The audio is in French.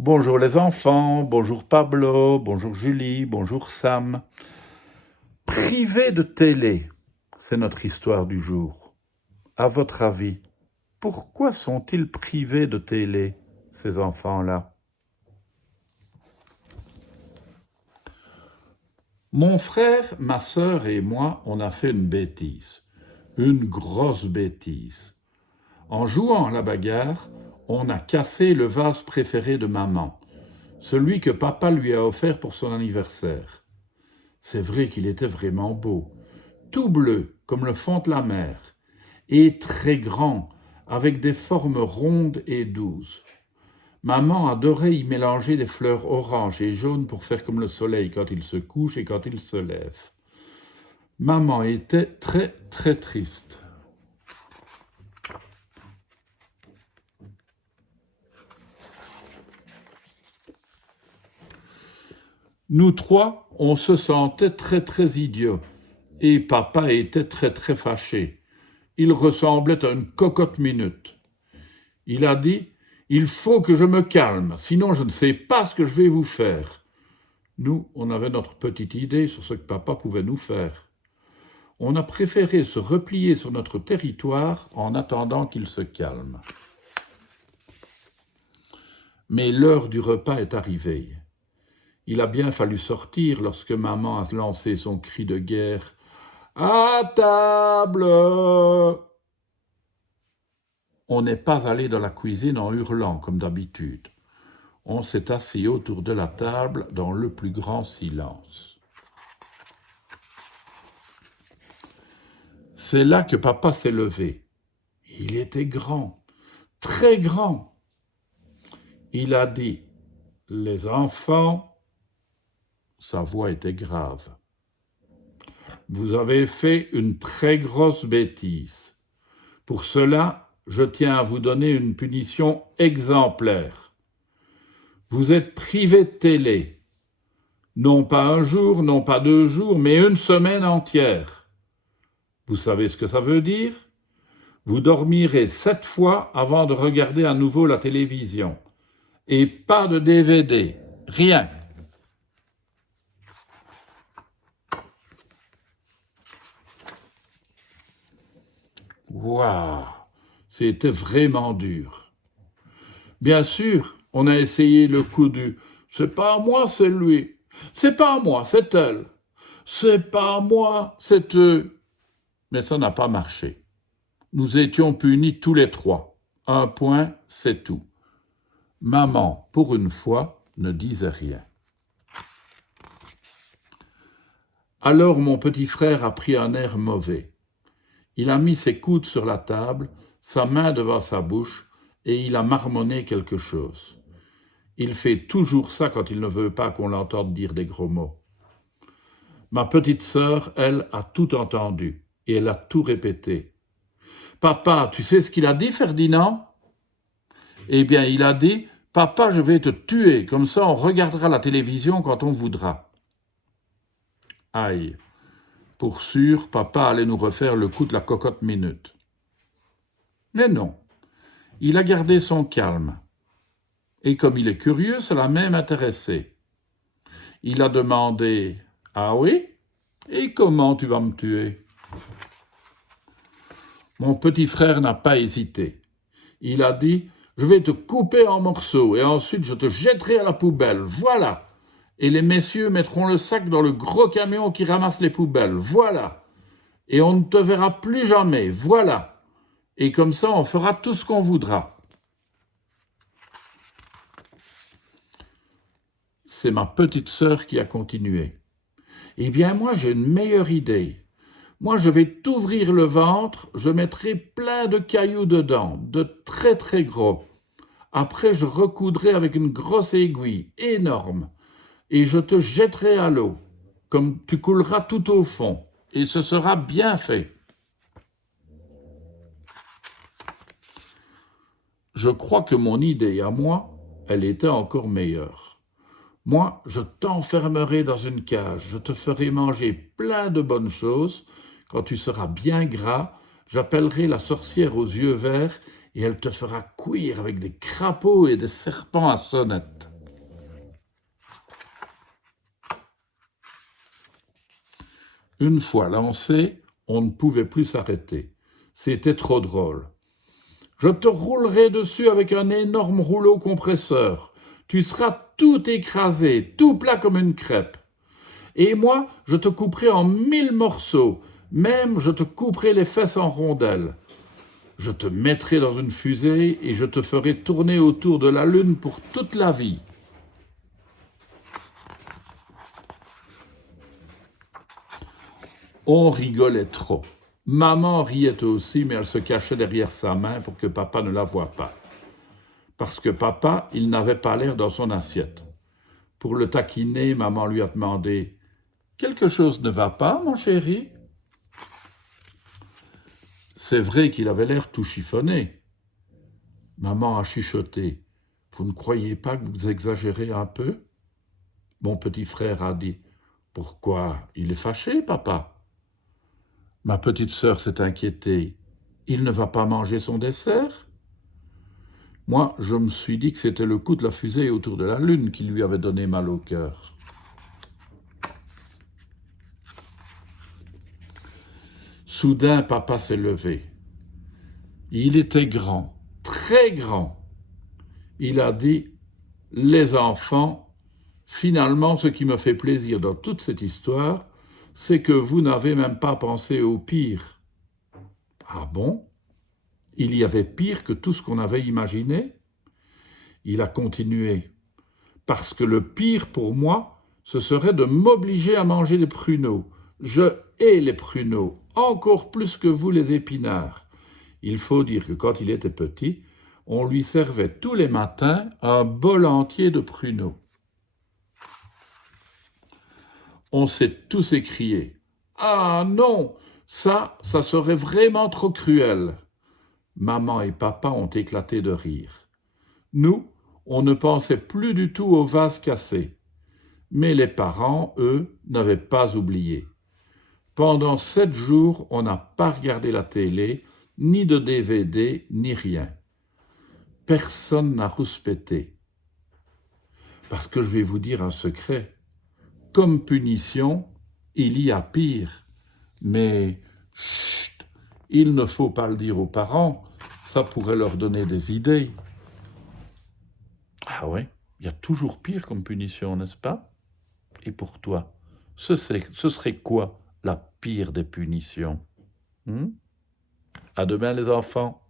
Bonjour les enfants, bonjour Pablo, bonjour Julie, bonjour Sam. Privés de télé, c'est notre histoire du jour. À votre avis, pourquoi sont-ils privés de télé, ces enfants-là? Mon frère, ma sœur et moi, on a fait une bêtise. Une grosse bêtise. En jouant à la bagarre, on a cassé le vase préféré de maman, celui que papa lui a offert pour son anniversaire. C'est vrai qu'il était vraiment beau, tout bleu comme le fond de la mer, et très grand, avec des formes rondes et douces. Maman adorait y mélanger des fleurs oranges et jaunes pour faire comme le soleil quand il se couche et quand il se lève. Maman était très très triste. Nous trois, on se sentait très très idiots, et papa était très très fâché. Il ressemblait à une cocotte minute. Il a dit « Il faut que je me calme, sinon je ne sais pas ce que je vais vous faire. » Nous, on avait notre petite idée sur ce que papa pouvait nous faire. On a préféré se replier sur notre territoire en attendant qu'il se calme. Mais l'heure du repas est arrivée. Il a bien fallu sortir lorsque maman a lancé son cri de guerre « À table !» On n'est pas allé dans la cuisine en hurlant comme d'habitude. On s'est assis autour de la table dans le plus grand silence. C'est là que papa s'est levé. Il était grand, très grand. Il a dit « Les enfants », sa voix était grave, « vous avez fait une très grosse bêtise. Pour cela, je tiens à vous donner une punition exemplaire. Vous êtes privés de télé. Non pas un jour, non pas 2 jours, mais une semaine entière. Vous savez ce que ça veut dire? Vous dormirez 7 fois avant de regarder à nouveau la télévision. Et pas de DVD, rien. Waouh, c'était vraiment dur. Bien sûr, on a essayé le coup du « c'est pas à moi, c'est lui »,« c'est pas à moi, c'est elle »,« c'est pas à moi, c'est eux ». Mais ça n'a pas marché. Nous étions punis tous les trois. 1 point, c'est tout. Maman, pour une fois, ne disait rien. Alors mon petit frère a pris un air mauvais. Il a mis ses coudes sur la table, sa main devant sa bouche, et il a marmonné quelque chose. Il fait toujours ça quand il ne veut pas qu'on l'entende dire des gros mots. Ma petite sœur, elle, a tout entendu, et elle a tout répété. « Papa, tu sais ce qu'il a dit, Ferdinand ?» Eh bien, il a dit « Papa, je vais te tuer, comme ça on regardera la télévision quand on voudra. » Aïe, pour sûr, papa allait nous refaire le coup de la cocotte minute. Mais non, il a gardé son calme. Et comme il est curieux, ça l'a même intéressé. Il a demandé « Ah oui? Et comment tu vas me tuer ?» Mon petit frère n'a pas hésité. Il a dit « Je vais te couper en morceaux et ensuite je te jetterai à la poubelle, voilà. Et les messieurs mettront le sac dans le gros camion qui ramasse les poubelles, voilà. Et on ne te verra plus jamais, voilà. Et comme ça, on fera tout ce qu'on voudra. » C'est ma petite sœur qui a continué. « Eh bien, moi, j'ai une meilleure idée. Moi, je vais t'ouvrir le ventre, je mettrai plein de cailloux dedans, de très très gros. Après, je recoudrai avec une grosse aiguille énorme et je te jetterai à l'eau, comme tu couleras tout au fond, et ce sera bien fait. » Je crois que mon idée à moi, elle était encore meilleure. Moi, je t'enfermerai dans une cage, je te ferai manger plein de bonnes choses. Quand tu seras bien gras, j'appellerai la sorcière aux yeux verts et elle te fera cuire avec des crapauds et des serpents à sonnette. Une fois lancé, on ne pouvait plus s'arrêter. C'était trop drôle. Je te roulerai dessus avec un énorme rouleau compresseur. Tu seras tout écrasé, tout plat comme une crêpe. Et moi, je te couperai en 1000 morceaux. Même, je te couperai les fesses en rondelles. Je te mettrai dans une fusée et je te ferai tourner autour de la Lune pour toute la vie. On rigolait trop. Maman riait aussi, mais elle se cachait derrière sa main pour que papa ne la voie pas. Parce que papa, il n'avait pas l'air dans son assiette. Pour le taquiner, maman lui a demandé « Quelque chose ne va pas, mon chéri ?» C'est vrai qu'il avait l'air tout chiffonné. Maman a chuchoté « Vous ne croyez pas que vous exagérez un peu ?» Mon petit frère a dit « Pourquoi? Il est fâché, papa ?» Ma petite sœur s'est inquiétée. « Il ne va pas manger son dessert ?» Moi, je me suis dit que c'était le coup de la fusée autour de la Lune qui lui avait donné mal au cœur. Soudain, papa s'est levé. Il était grand, très grand. Il a dit « Les enfants, finalement, ce qui me fait plaisir dans toute cette histoire, c'est que vous n'avez même pas pensé au pire. » Ah bon? Il y avait pire que tout ce qu'on avait imaginé? Il a continué. Parce que le pire pour moi, ce serait de m'obliger à manger des pruneaux. Je hais les pruneaux, encore plus que vous les épinards. Il faut dire que quand il était petit, on lui servait tous les matins un bol entier de pruneaux. On s'est tous écrié « Ah non, ça serait vraiment trop cruel !» Maman et papa ont éclaté de rire. Nous, on ne pensait plus du tout au vase cassé. Mais les parents, eux, n'avaient pas oublié. Pendant 7 jours, on n'a pas regardé la télé, ni de DVD, ni rien. Personne n'a rouspété. Parce que je vais vous dire un secret. Comme punition, il y a pire. Mais, chut, il ne faut pas le dire aux parents, ça pourrait leur donner des idées. Ah ouais, il y a toujours pire comme punition, n'est-ce pas? Et pour toi, ce serait quoi la pire des punitions? À demain les enfants.